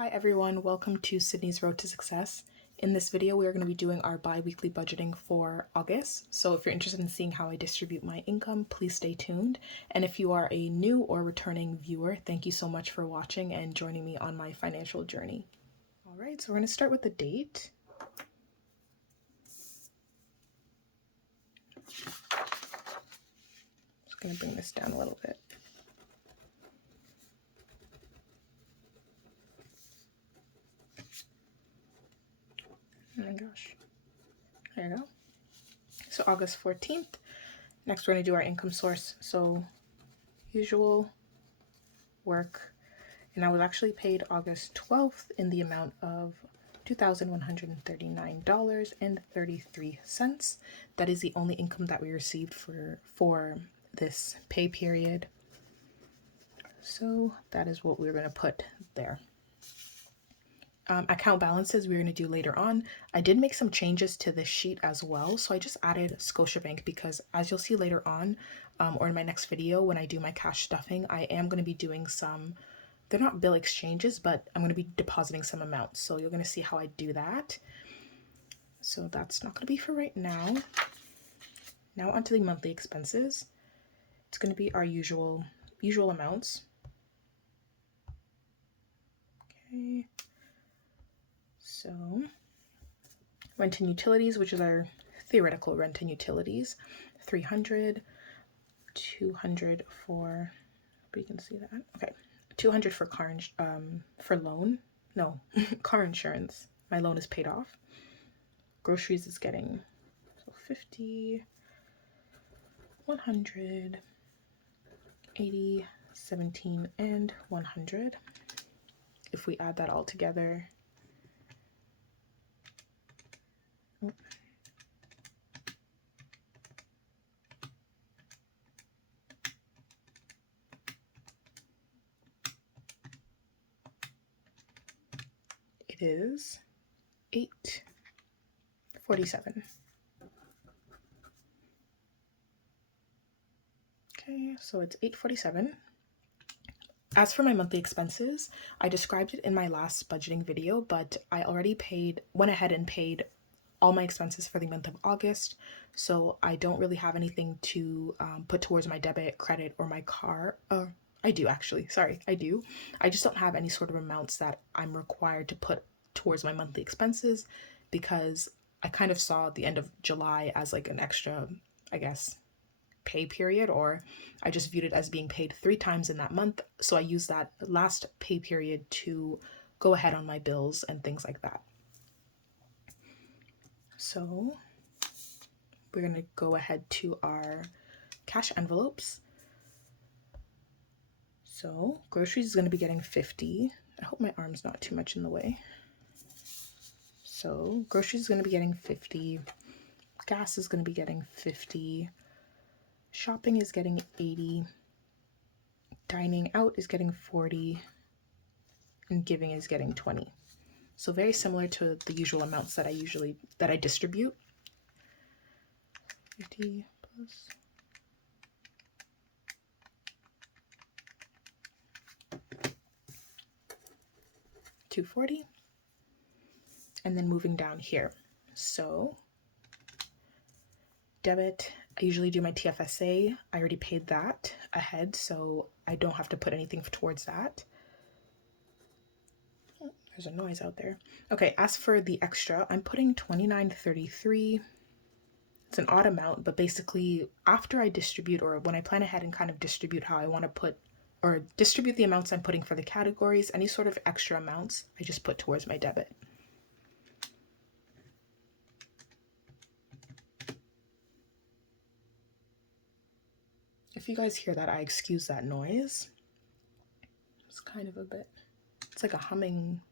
Hi everyone, welcome to Sydney's Road to Success. In this video, we are going to be doing our bi-weekly budgeting for August. So if you're interested in seeing how I distribute my income, please stay tuned. And if you are a new or returning viewer, thank you so much for watching and joining me on my financial journey. All right, so we're going to start with the date. Just going to bring this down a little bit. Oh my gosh. There you go. So August 14th. Next, we're going to do our income source. So usual work. And I was actually paid August 12th in the amount of $2,139.33. That is the only income that we received for this pay period. So that is what we're going to put there. Account balances we're going to do later on. I did make some changes to this sheet as well. So I just added Scotiabank because as you'll see later on or in my next video when I do my cash stuffing, I am going to be doing some, they're not bill exchanges, but I'm going to be depositing some amounts. So you're going to see how I do that. So that's not going to be for right now. Now onto the monthly expenses. It's going to be our usual amounts. Okay. So rent and utilities, which is our theoretical rent and utilities, 300, 200 for, but you can see that. Okay, 200 for car insurance. My loan is paid off. Groceries is getting 50, 100, 80, 17, and 100. If we add that all together, it is $847. Okay, so it's $847. As for my monthly expenses, I described it in my last budgeting video, but I already went ahead and paid all my expenses for the month of August. So I don't really have anything to put towards my debit, credit, or my car. I do actually, sorry, I do. I just don't have any sort of amounts that I'm required to put towards my monthly expenses because I kind of saw the end of July as like an extra, I guess, pay period, or I just viewed it as being paid 3 times in that month. So I used that last pay period to go ahead on my bills and things like that. So we're going to go ahead to our cash envelopes. So groceries is going to be getting 50. I hope my arm's not too much in the way. So groceries is going to be getting 50. Gas is going to be getting 50. Shopping is getting 80. Dining out is getting 40. And giving is getting 20. So very similar to the usual amounts that I distribute. 50 plus 240. And then moving down here. So debit, I usually do my TFSA. I already paid that ahead, so I don't have to put anything towards that. Oh, there's a noise out there. Okay, as for the extra, I'm putting $29.33. It's an odd amount, but basically after I distribute, or when I plan ahead and kind of distribute how I want to put, or distribute the amounts I'm putting for the categories, any sort of extra amounts, I just put towards my debit. If you guys hear that, I excuse that noise. It's kind of it's like a humming,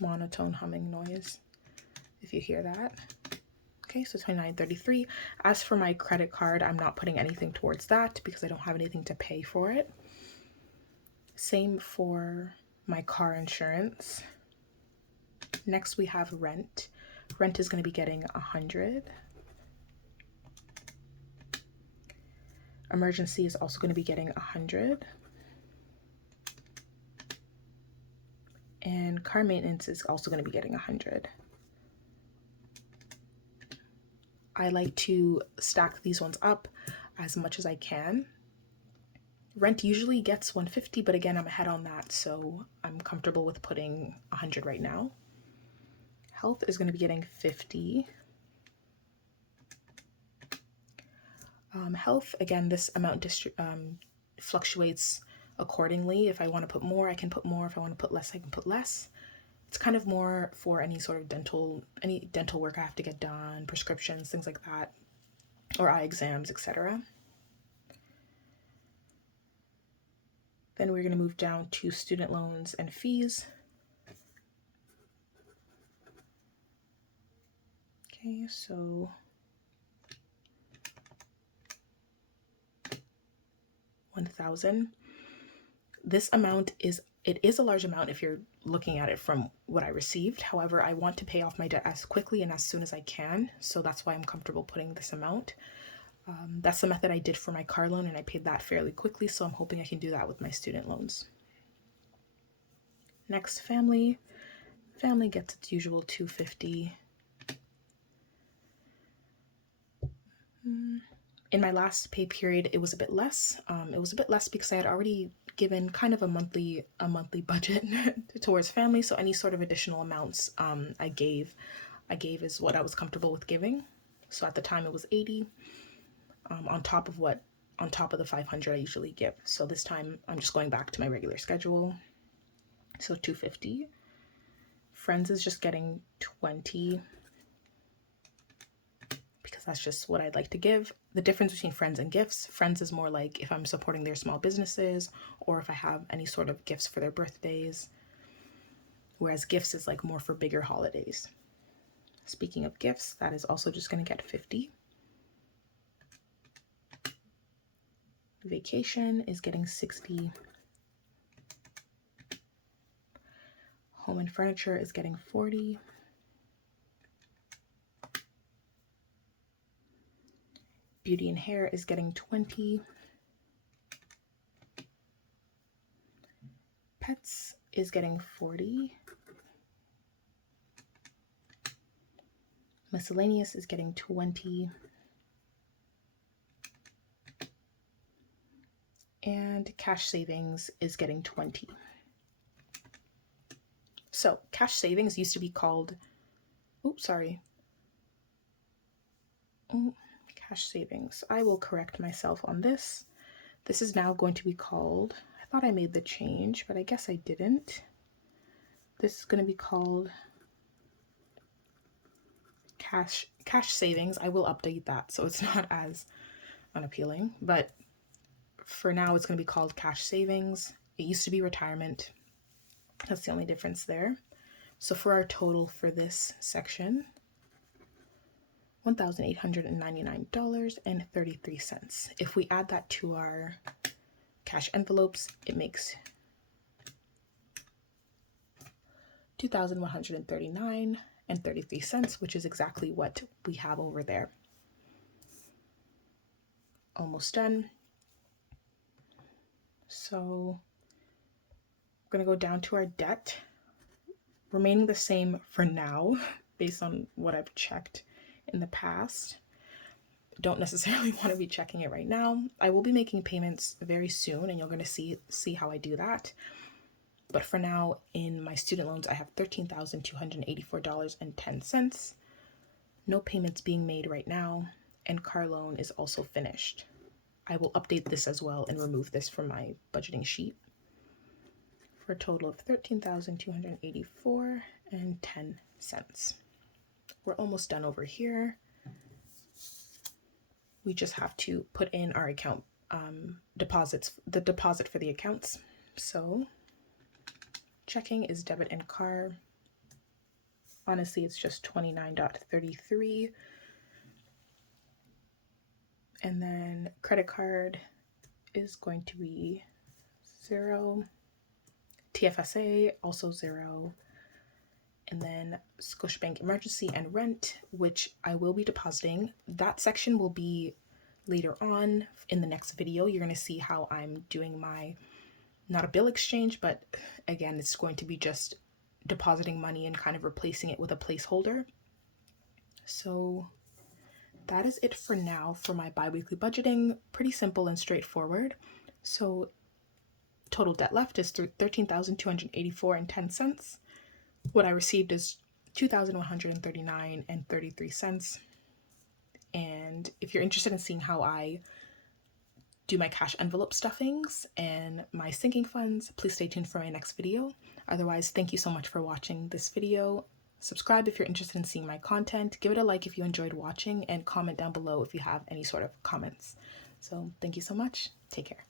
monotone humming noise, if you hear that. Okay, so $29.33. As for my credit card, I'm not putting anything towards that because I don't have anything to pay for it. Same for my car insurance. Next, we have rent. Rent is going to be getting 100. Emergency is also going to be getting 100. And car maintenance is also going to be getting 100. I like to stack these ones up as much as I can. Rent usually gets 150, but again, I'm ahead on that, so I'm comfortable with putting 100 right now. Health is going to be getting 50. Health, again, this amount fluctuates accordingly. If I want to put more, I can put more. If I want to put less, I can put less. It's kind of more for any sort of dental work I have to get done, prescriptions, things like that, or eye exams, etc. Then we're going to move down to student loans and fees. Okay, so $1,000. This amount is a large amount if you're looking at it from what I received. However, I want to pay off my debt as quickly and as soon as I can, so that's why I'm comfortable putting this amount. That's the method I did for my car loan, and I paid that fairly quickly, so I'm hoping I can do that with my student loans. Next, family. Family gets its usual $250. In my last pay period, it was a bit less. It was a bit less because I had already given kind of a monthly budget towards family, so any sort of additional amounts I gave is what I was comfortable with giving. So at the time it was 80 on top of the 500 I usually give. So this time I'm just going back to my regular schedule. So 250. Friends is just getting 20 because that's just what I'd like to give. The difference between friends and gifts, friends is more like if I'm supporting their small businesses or if I have any sort of gifts for their birthdays, whereas gifts is like more for bigger holidays. Speaking of gifts, that is also just going to get 50. Vacation is getting 60. Home and furniture is getting 40. Beauty and hair is getting 20. Pets is getting 40. Miscellaneous is getting 20. And cash savings is getting 20. So cash savings used to be called, cash savings. I will correct myself on this. This is now going to be called, I thought I made the change, but I guess I didn't. This is going to be called cash savings. I will update that so it's not as unappealing, but for now it's going to be called cash savings. It used to be retirement. That's the only difference there. So for our total for this section, $1,899.33. If we add that to our cash envelopes, it makes $2,139.33, which is exactly what we have over there. Almost done. So we're going to go down to our debt, remaining the same for now based on what I've checked in the past. Don't necessarily want to be checking it right now. I will be making payments very soon and you're going to see how I do that. But for now, in my student loans, I have $13,284.10. No payments being made right now, and car loan is also finished. I will update this as well and remove this from my budgeting sheet for a total of $13,284.10. We're almost done over here. We just have to put in our account deposits, the deposit for the accounts. So checking is debit and car. Honestly, it's just 29.33. And then credit card is going to be 0. TFSA, also 0. And then Scotiabank emergency and rent, which I will be depositing. That section will be later on in the next video. You're going to see how I'm doing my, not a bill exchange, but again, it's going to be just depositing money and kind of replacing it with a placeholder. So that is it for now for my bi-weekly budgeting. Pretty simple and straightforward. So total debt left is $13,284.10. What I received is $2,139.33. And if you're interested in seeing how I do my cash envelope stuffings and my sinking funds, please stay tuned for my next video. Otherwise, thank you so much for watching this video. Subscribe if you're interested in seeing my content. Give it a like if you enjoyed watching, and comment down below if you have any sort of comments. So thank you so much. Take care.